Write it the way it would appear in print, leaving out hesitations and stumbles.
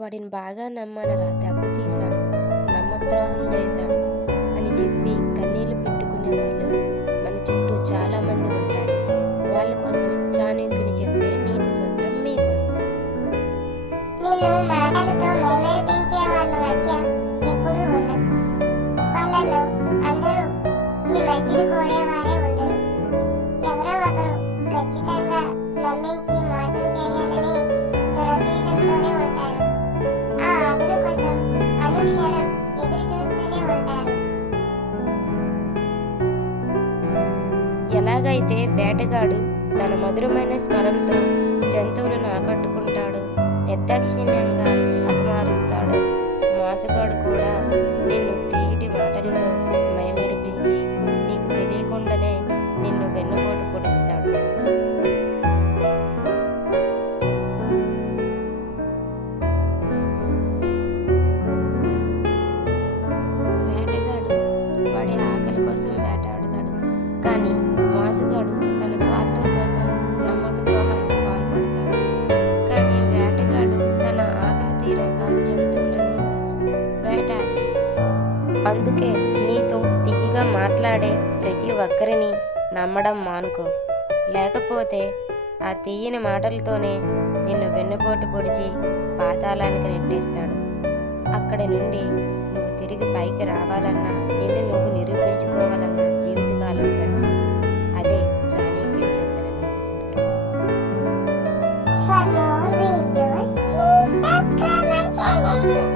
వాడిని బాగా నమ్మనరా దెబ్బతీశాడు, నమ్మద్రోహం చేశాడు అని చెప్పి కన్నీళ్లు పెట్టుకునే వాళ్ళు మన చుట్టూ చాలామంది ఉంటారు. వాళ్ళ కోసం చాణక్యుని చెప్పే నీతి సూత్రం మీకోసం. నిన్ను మాటలతో మైమరిపించే వాళ్ళ మధ్య ఎప్పుడూ ఉండదు. వాళ్ళలో అందరూ ఈ మంచిని కోరేవారే ఉండరు. ఎవరో ఒకరు ఖచ్చితంగా నమ్మించి మోసం చేయాలని దురుద్దేశంతోనే ఉంటారు. ఆ ఆదుల కోసం అనుక్షణం ఎదురు చూస్తూనే ఉంటారు. ఎలాగైతే వేటగాడు తన మధురమైన స్వరంతో జంతువులను ఆకట్టుకుంటాడో, నిర్దాక్షిణ్యంగా హతమారుస్తాడో, మోసగాడు కూడా నిన్ను తీయటి మాటలతో మైమరిపించి నీకు తెలియకుండానే నిన్ను వెన్నుపోటు పొడుస్తాడు. వేటగాడు వాడి ఆకలి కోసం వేటాడుతాడు, కానీ మోసగాడు తన స్వార్థం కోసం నమ్మక ద్రోహానికి పాల్పడతాడు. కానీ వేటగాడు తన ఆకలి తీరాక జంతువులను వేటాడు. అందుకే నీతో తీయగా మాట్లాడే ప్రతి ఒక్కరిని నమ్మడం మానుకో. లేకపోతే ఆ తీయని మాటలతోనే నిన్ను వెన్నుపోటు పొడిచి పాతాళానికి నెట్టేస్తాడు. అక్కడి నుండి నువ్వు తిరిగి పైకి రావాలన్నా, నిన్ను నువ్వు నిరూపించుకోవాలన్నా జీవితకాలం సరిపోదు. అదే చాణక్యుడు చెప్పిన నీతి సూత్రం. For more videos, please subscribe my channel.